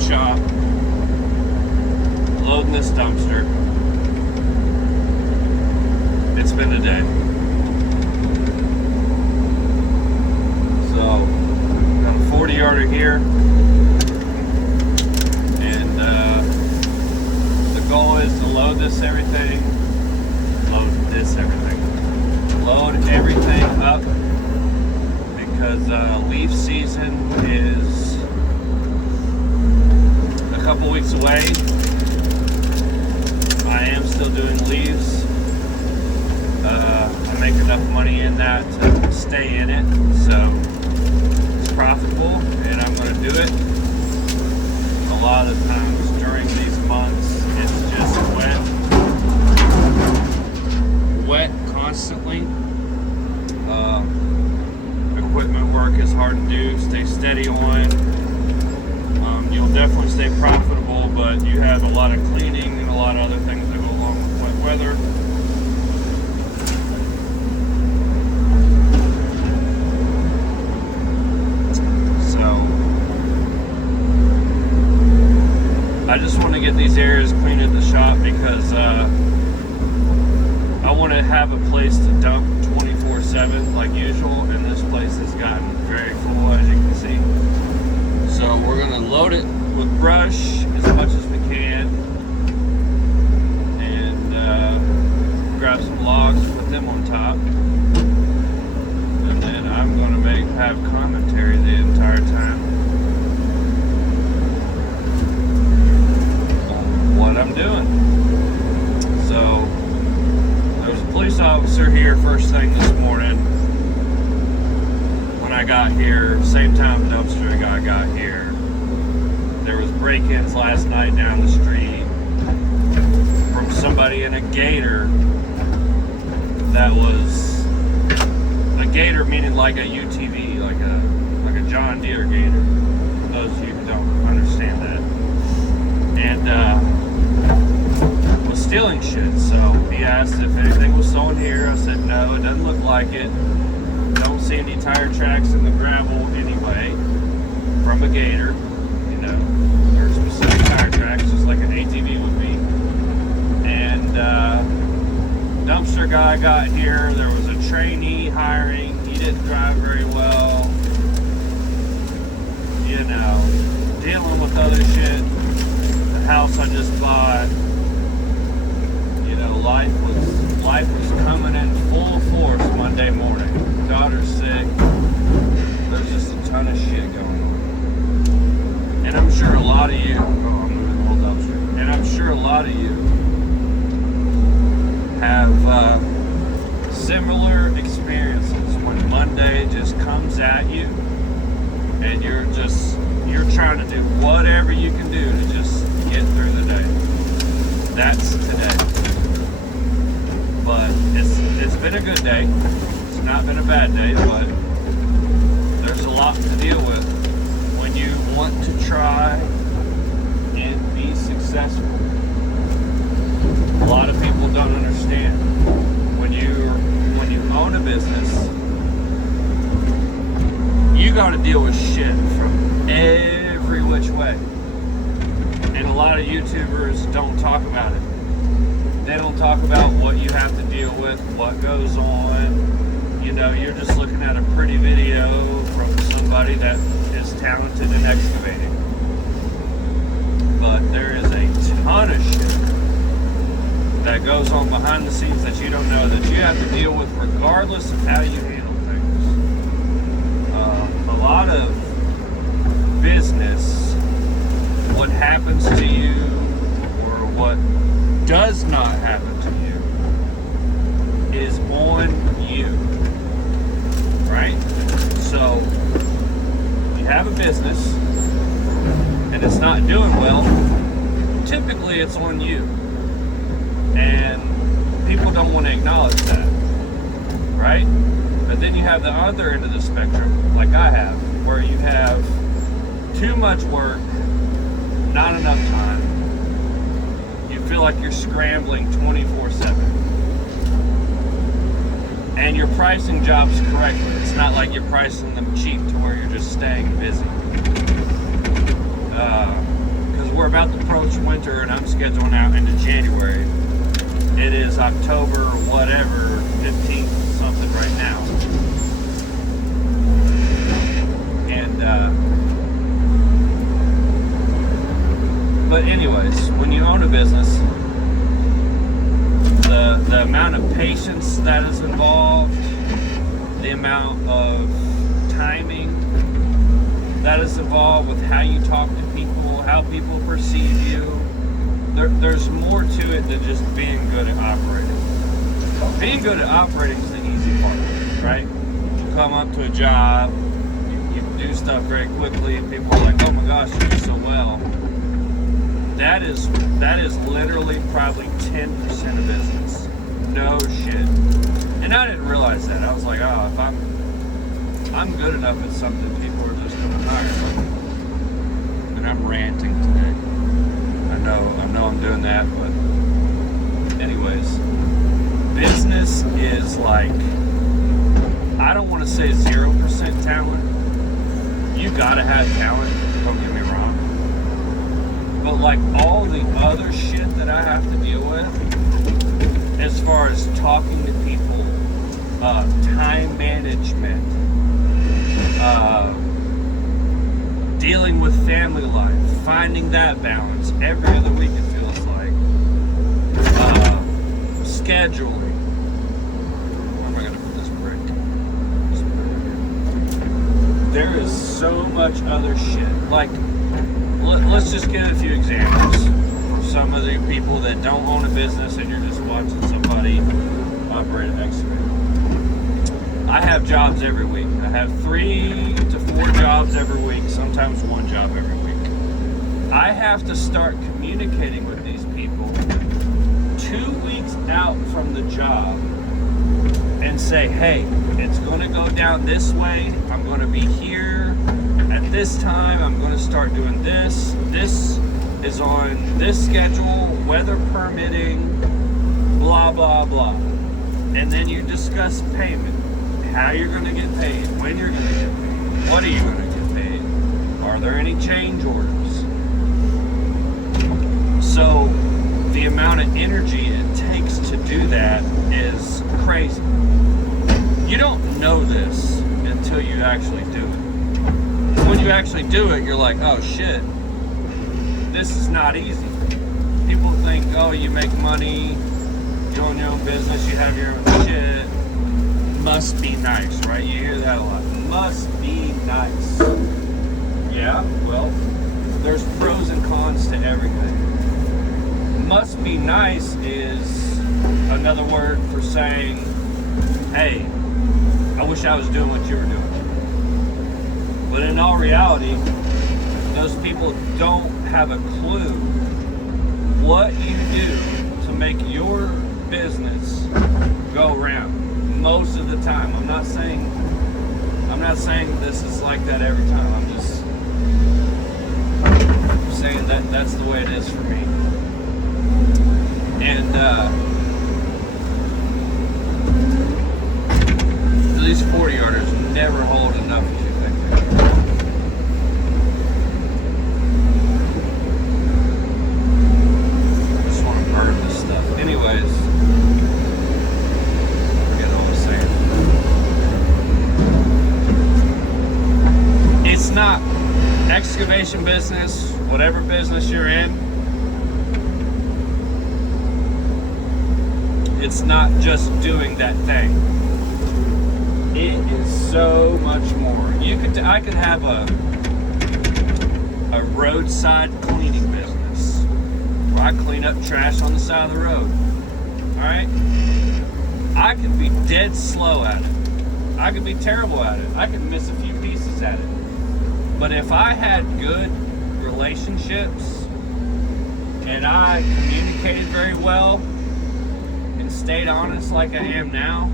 shop, loading this dumpster. It's been a day. So, got a 40-yarder here, and the goal is to load everything up, because leaf season is a couple weeks away. I am still doing leaves. I make enough money in that to stay in it, so it's profitable, and I'm going to do it. A lot of times during these months, it's just wet constantly. Equipment work is hard to do. Stay steady on. You'll definitely stay profitable, but you have a lot of cleaning and a lot of other things that go along with wet weather. So I just want to get these areas clean at the shop, because I want to have a place to dump 24/7 like usual, and this place has gotten very full, as you can see. So we're going to load it with brush as much as we can, and grab some logs, put them on top, and then I'm going to have commentary the entire time on what I'm doing. So there's a police officer here first thing this morning. When I got here, same time dumpster guy got here. There was break-ins last night down the street from somebody in a gator. That was a gator, meaning like a UTV, like a John Deere gator. For those of you who don't understand that. And was stealing shit. So he asked if anything was stolen here. I said no, it doesn't look like it. Don't see any tire tracks in the gravel anyway from a gator. You know, there's specific tire tracks, just like an ATV would be. And dumpster guy got here. There was a trainee hiring. He didn't drive very well. You know, dealing with other shit. The house I just bought. You know, life was coming in full force Monday morning. Daughter's sick. There's just a ton of shit going on. And I'm sure a lot of you, I'm moving the whole dumpster. And I'm sure a lot of you have similar experiences when Monday just comes at you, and you're trying to do whatever you can do to just get through the day. That's today. But it's been a good day. It's not been a bad day, but there's a lot to deal with when you want to try and be successful. A lot of people don't understand. When you own a business, you got to deal with shit from every which way. And a lot of YouTubers don't talk about it. They don't talk about what you have to deal with, what goes on. You know, you're just looking at a pretty video from somebody that is talented in excavating. But there is a ton of shit that goes on behind the scenes that you don't know, that you have to deal with regardless of how you handle things. A lot of business, what happens to you or what does not happen to you is on you, right? So you have a business and it's not doing well, typically it's on you, and people don't want to acknowledge that, right? But then you have the other end of the spectrum, like I have, where you have too much work, not enough time. You feel like you're scrambling 24/7. And you're pricing jobs correctly. It's not like you're pricing them cheap to where you're just staying busy. we're about to approach winter, and I'm scheduling out into January. It is October, whatever, 15th something right now. And, but anyways, when you own a business, the amount of patience that is involved, the amount of timing that is involved with how you talk to people, how people perceive you, there's more to it than just being good at operating. Being good at operating is the easy part, right? You come up to a job, you do stuff very quickly, and people are like, oh my gosh, you do so well. That is literally probably 10% of business. No shit. And I didn't realize that. I was like, oh, if I'm good enough at something, people are just gonna hire me. And I'm ranting today. I know I'm doing that, but anyways, business is like, I don't want to say 0% talent. You gotta have talent, don't get me wrong. But like all the other shit that I have to deal with, as far as talking to people, time management, dealing with family life, finding that balance every other week, it feels like, scheduling. Where am I going to put this brick? There is so much other shit. Like, let's just get a few examples. Some of the people that don't own a business and you're just watching somebody operate an excavator. I have jobs every week. I have 3 to 4 jobs every week, sometimes 1 job every week. I have to start communicating with these people 2 weeks out from the job and say, hey, it's going to go down this way. I'm going to be here at this time. I'm going to start doing this. This is on this schedule, weather permitting, blah, blah, blah. And then you discuss payment, how you're going to get paid, when you're going to get paid, what are you going to get paid, are there any change orders? So the amount of energy it takes to do that is crazy. You don't know this until you actually do it. When you actually do it, you're like, oh shit, this is not easy. People think, oh, you make money, you own your own business, you have your own shit. Must be nice, right? You hear that a lot. Must be nice. Yeah, well, there's pros and cons to everything. Must be nice is another word for saying, hey, I wish I was doing what you were doing. But in all reality, those people don't have a clue what you do to make your business go round. Most of the time. I'm not saying this is like that every time. I'm just saying that that's the way it is for me. And these 40-yarders never hold enough as you think they do. I just want to burn this stuff. Anyways, forget what I was saying. It's not excavation business, whatever business you're in. It's not just doing that thing. It is so much more. I could have a roadside cleaning business where I clean up trash on the side of the road. All right? I could be dead slow at it. I could be terrible at it. I could miss a few pieces at it. But if I had good relationships and I communicated very well and stayed honest like I am now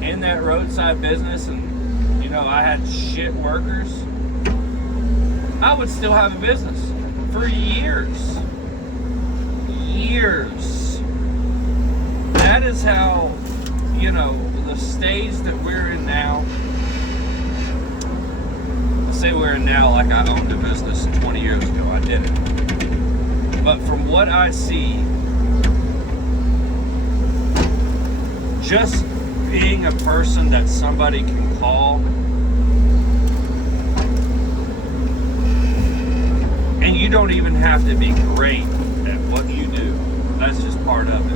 in that roadside business, and I had shit workers, I would still have a business for years. That is how, the stage that we're in now, the say we're now like I owned a business 20 years ago. I didn't. But from what I see, just being a person that somebody can call and you don't even have to be great at what you do. That's just part of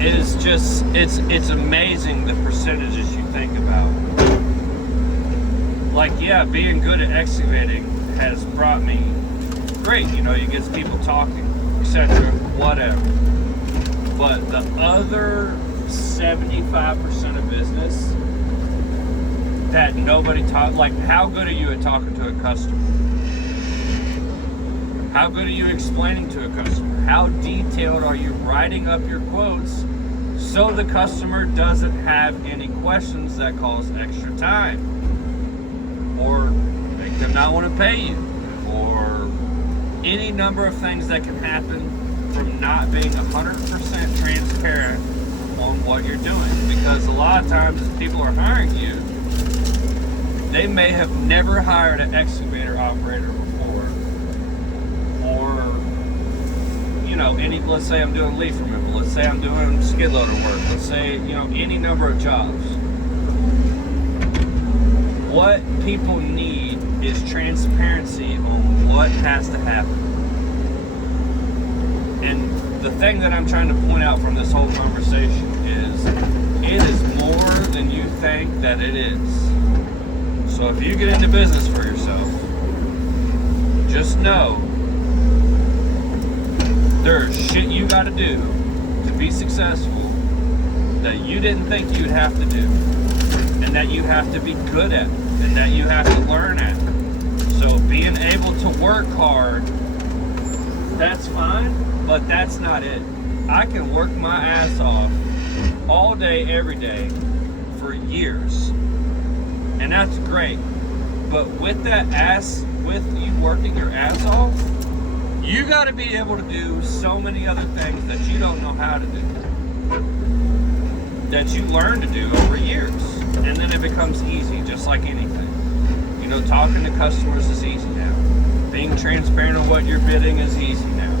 it. It is just, it's amazing the percentages you think about. Like, yeah, being good at excavating has brought me great, you know, you get people talking, etc., whatever. But the other 75% of business that nobody talks, like, how good are you at talking to a customer? How good are you explaining to a customer? How detailed are you writing up your quotes so the customer doesn't have any questions that cause extra time? Or make them not want to pay you? Or any number of things that can happen from not being 100% transparent on what you're doing. Because a lot of times if people are hiring you, they may have never hired an excavator operator before. Or, you know, let's say I'm doing leaf removal, let's say I'm doing skid loader work, let's say, you know, any number of jobs. What people need is transparency on what has to happen. And the thing that I'm trying to point out from this whole conversation is it is more than you think that it is. So if you get into business for yourself, just know there's shit you got to do to be successful that you didn't think you'd have to do, and that you have to be good at, and that you have to learn at. So being able to work hard, that's fine, but that's not it. I can work my ass off all day, every day for years, and that's great. But with you working your ass off, you got to be able to do so many other things that you don't know how to do, that you learn to do over years, and then it becomes easy, just like anything. You know, talking to customers is easy now. Being transparent on what you're bidding is easy now.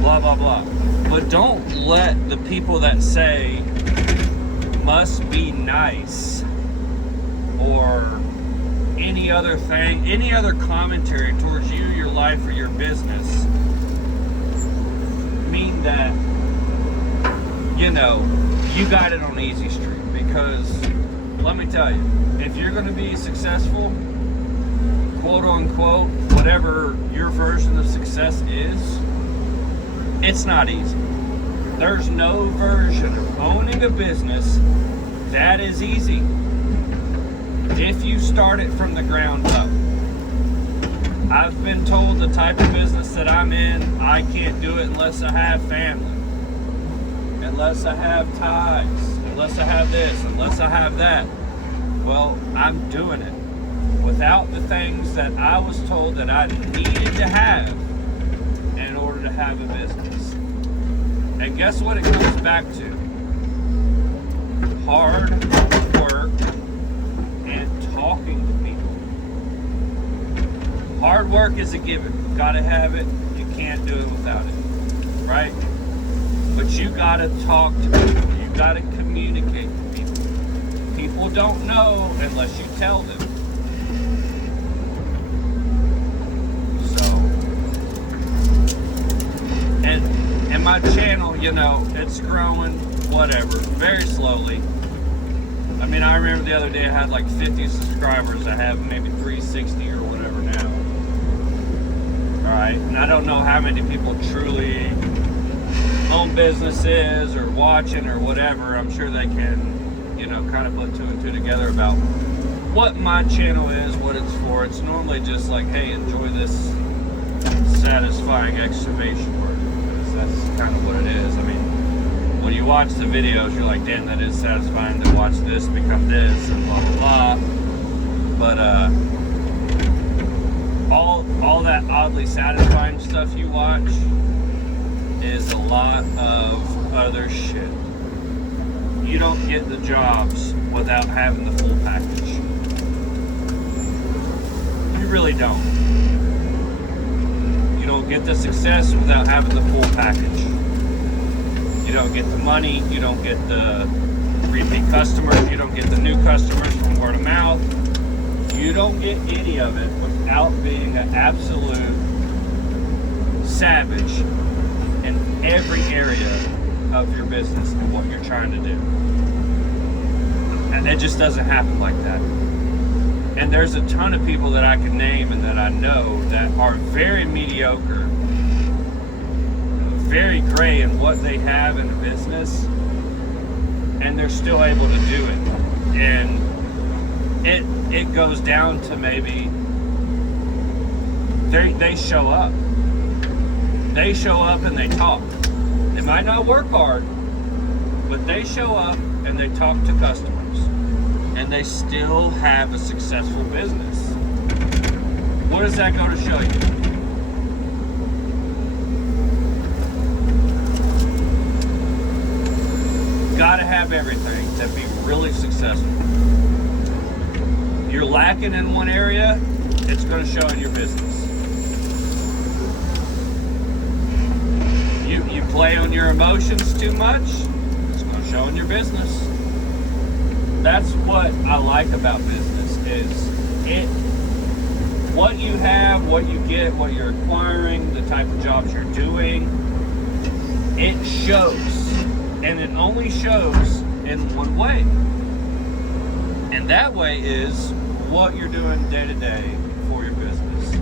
Blah, blah, blah. But don't let the people that say must be nice or any other thing, any other commentary towards you, your life, or your business mean that, you know, you got it on easy street. Because let me tell you, if you're going to be successful, quote unquote, whatever your version of success is, it's not easy. There's no version of owning a business that is easy if you start it from the ground up. I've been told the type of business that I'm in, I can't do it unless I have family, unless I have ties, unless I have this, unless I have that. Well, I'm doing it without the things that I was told that I needed to have in order to have a business. And guess what it comes back to? Hard work and talking to people. Hard work is a given. You gotta have it. You can't do it without it. Right? But you gotta talk to people. You gotta communicate to people. People don't know unless you tell them. And my channel, you know, it's growing, whatever, very slowly. I mean, I remember the other day I had like 50 subscribers. I have maybe 360 or whatever now. Alright, and I don't know how many people truly own businesses or watching or whatever. I'm sure they can, you know, kind of put two and two together about what my channel is, what it's for. It's normally just like, hey, enjoy this satisfying excavation work. That's kind of what it is. I mean, when you watch the videos, you're like, damn, that is satisfying to watch this become this and blah, blah, blah. But all that oddly satisfying stuff you watch is a lot of other shit. You don't get the jobs without having the full package. really don't. You don't get the success without having the full package. You don't get the money, you don't get the repeat customers, you don't get the new customers from word of mouth. You don't get any of it without being an absolute savage in every area of your business and what you're trying to do. And it just doesn't happen like that. And there's a ton of people that I can name and that I know that are very mediocre, very gray in what they have in a business, and they're still able to do it. And it goes down to maybe they show up. They show up and they talk. They might not work hard, but they show up and they talk to customers, and they still have a successful business. What does that go to show you? Gotta have everything to be really successful. You're lacking in one area, it's going to show in your business. You play on your emotions too much, it's going to show in your business. That's what I like about business is what you have, what you get, what you're acquiring, the type of jobs you're doing, it shows. And it only shows in one way. And that way is what you're doing day to day for your business.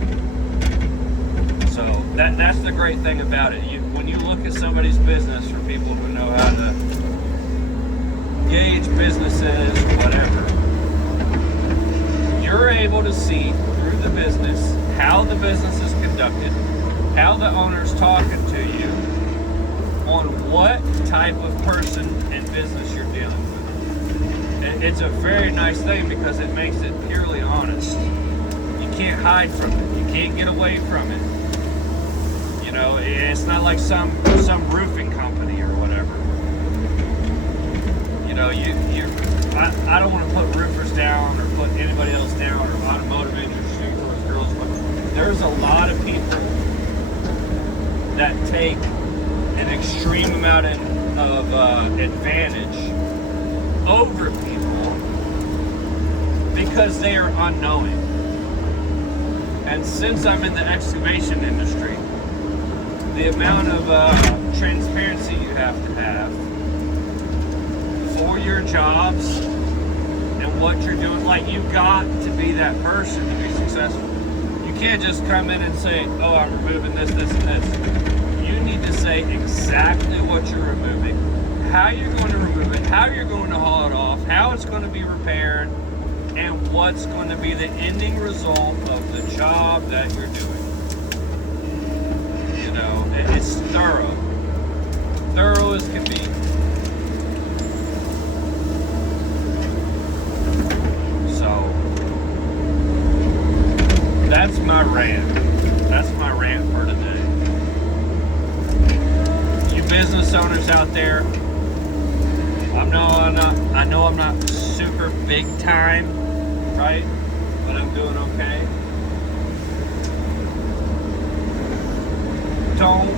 So that's the great thing about it. When you look at somebody's business, for people who know how to gauge businesses, whatever, you're able to see through the business how the business is conducted, how the owner's talking to you, on what type of person and business you're dealing with. It's a very nice thing because it makes it purely honest. You can't hide from it. You can't get away from it. You know, it's not like some roofing company or whatever. You know, I don't want to put roofers down or put anybody else down or automotive industry or girls, but there's a lot of people that take an extreme amount of advantage over people because they are unknowing. And since I'm in the excavation industry, the amount of transparency you have to have for your jobs and what you're doing, like you got to be that person to be successful. You can't just come in and say, oh, I'm removing this, this, and this. You need to say exactly what you're removing, how you're going to remove it, how you're going to haul it off, how it's going to be repaired, and what's going to be the ending result of the job that you're doing. You know, it's thorough. Thorough as can be. So, that's my rant. That's my rant for today. Business owners out there, I know I'm not super big time, right? But I'm doing okay. Don't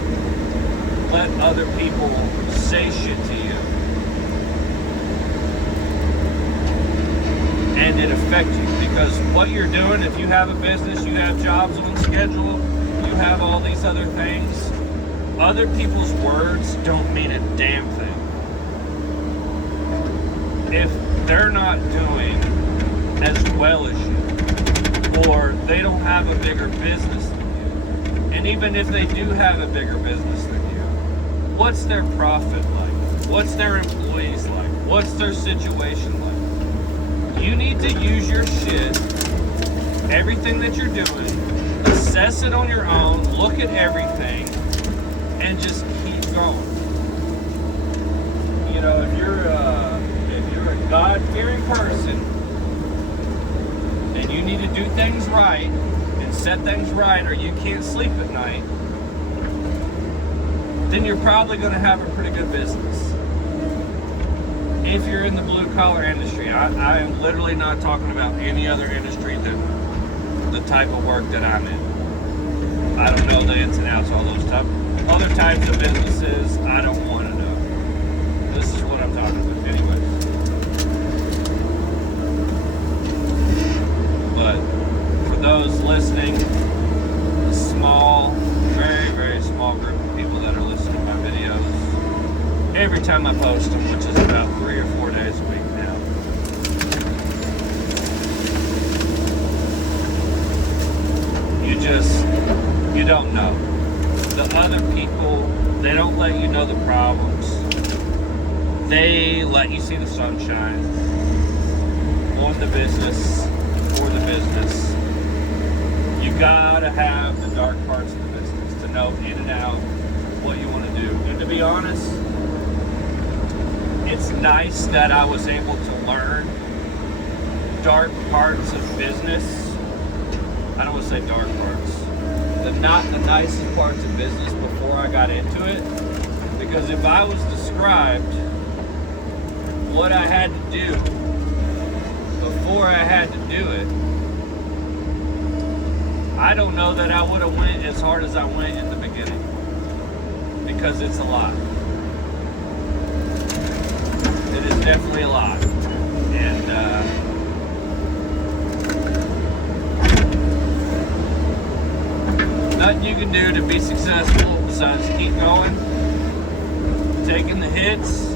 let other people say shit to you and it affect you, because what you're doing, if you have a business, you have jobs on schedule, you have all these other things, other people's words don't mean a damn thing if they're not doing as well as you, or they don't have a bigger business than you. And even if they do have a bigger business than you, what's their profit like? What's their employees like? What's their situation like? You need to use your shit, everything that you're doing, assess it on your own, look at everything, and just keep going. You know, if you're a God-fearing person and you need to do things right and set things right, or you can't sleep at night, then you're probably going to have a pretty good business. If you're in the blue-collar industry, I am literally not talking about any other industry than the type of work that I'm in. I don't know the ins and outs, all those types. Other types of businesses, I don't want to know. This is what I'm talking about anyways. But for those listening, a small, very, very small group of people that are listening to my videos, every time I post them, which is about 3 or 4 days a week now, you don't know. The other people, they don't let you know the problems. They let you see the sunshine on the business, for the business. You gotta have the dark parts of the business to know in and out what you want to do. And to be honest, it's nice that I was able to learn dark parts of business. I don't want to say dark parts. Not the nicest parts of business before I got into it. Because if I was described what I had to do before I had to do it, I don't know that I would have went as hard as I went in the beginning. Because it's a lot. It is definitely a lot. And nothing you can do to be successful besides keep going, taking the hits,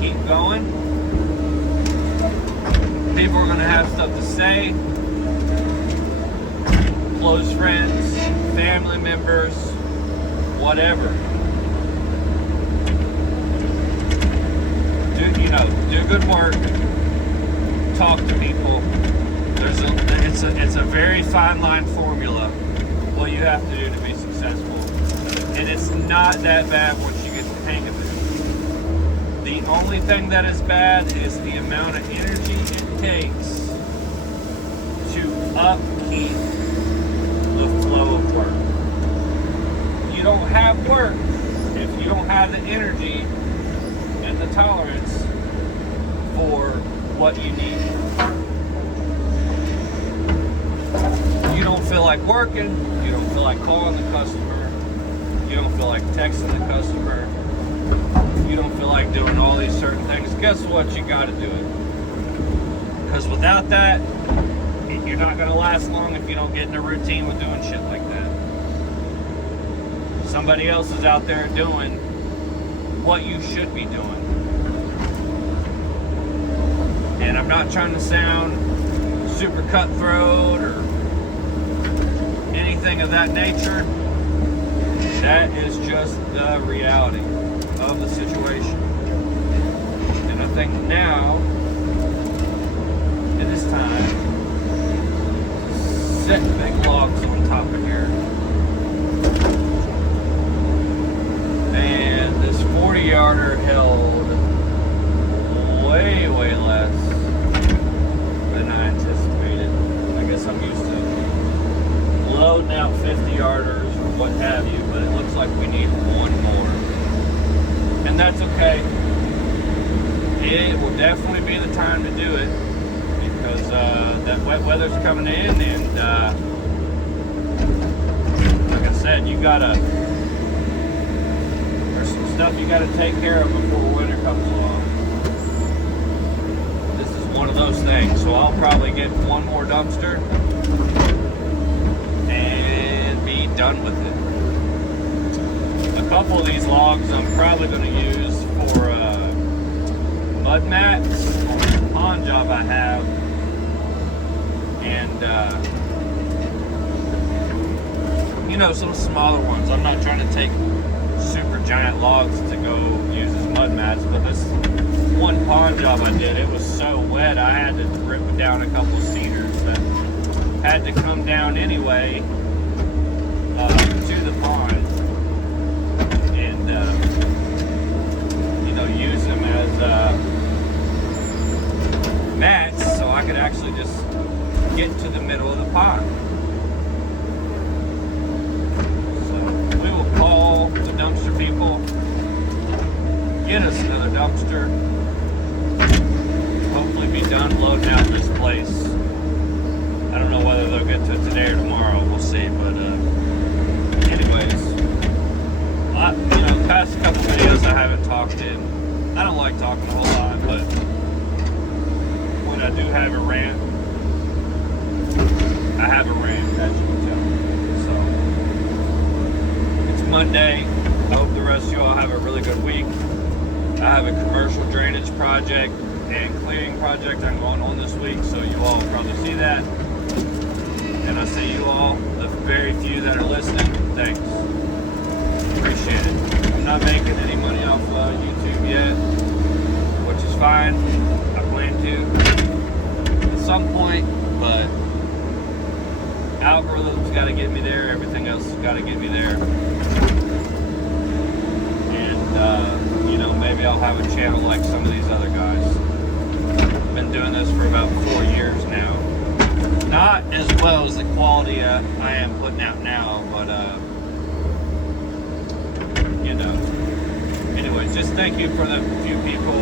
keep going. People are going to have stuff to say. Close friends, family members, whatever. Do good work. Talk to people. It's a very fine line formula what you have to do to be successful, and it's not that bad once you get the hang of it. The only thing that is bad is the amount of energy it takes to upkeep the flow of work. You don't have work if you don't have the energy and the tolerance for what you need. You don't feel like working, you don't feel like calling the customer, you don't feel like texting the customer, you don't feel like doing all these certain things. Guess what? You got to do it. Because without that, you're not going to last long if you don't get in a routine with doing shit like that. Somebody else is out there doing what you should be doing. And I'm not trying to sound super cutthroat or anything of that nature. That is just the reality of the situation. And I think now, it is time to set big logs on top of here. And this 40-yarder held way, way less than I anticipated. I guess I'm used to loading out 50-yarders or what have you, but it looks like we need one more. And that's okay. It will definitely be the time to do it because that wet weather's coming in, and like I said, there's some stuff you gotta take care of before winter comes along. This is one of those things, so I'll probably get one more dumpster and be done with it. A couple of these logs I'm probably going to use for mud mats on the pond job I have, and some smaller ones. I'm not trying to take super giant logs to go use as mud mats, but this one pond job I did, it was so wet I had to rip down a couple of cedars that had to come down anyway to the pond and use them as mats so I could actually just get to the middle of the pond. So we will call the dumpster people, get us another dumpster, hopefully be done loading out this place I don't know whether they'll get to it today or tomorrow. We'll see. But anyways, past couple videos I haven't talked in. I don't like talking a whole lot, but when I do have a rant, I have a rant, as you can tell. So it's Monday. I hope the rest of you all have a really good week. I have a commercial drainage project and cleaning project I'm going on this week, so you all will probably see that. And I see you all, the very few that are listening, thanks. Appreciate it. I'm not making any money off YouTube yet, which is fine. I plan to at some point, but algorithms got to get me there. Everything else has got to get me there. Maybe I'll have a channel like some of these other guys. I've been doing this for about 4 years now. Not as well as the quality I am putting out now, but Anyways, just thank you for the few people.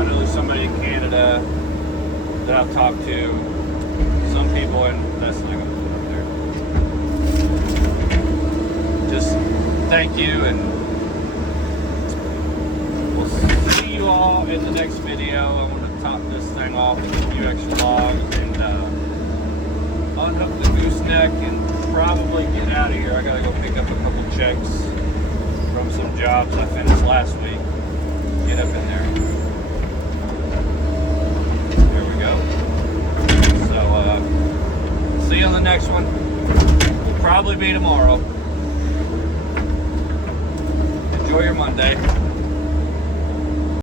I know there's somebody in Canada that I've talked to. Some people, and that's not going to put up there. Just thank you, and see you all in the next video. I want to top this thing off with a few extra logs and unhook the gooseneck and probably get out of here. I gotta go pick up a couple checks from some jobs I finished last week. Get up in there. There we go. So see you on the next one. Will probably be tomorrow. Enjoy your Monday.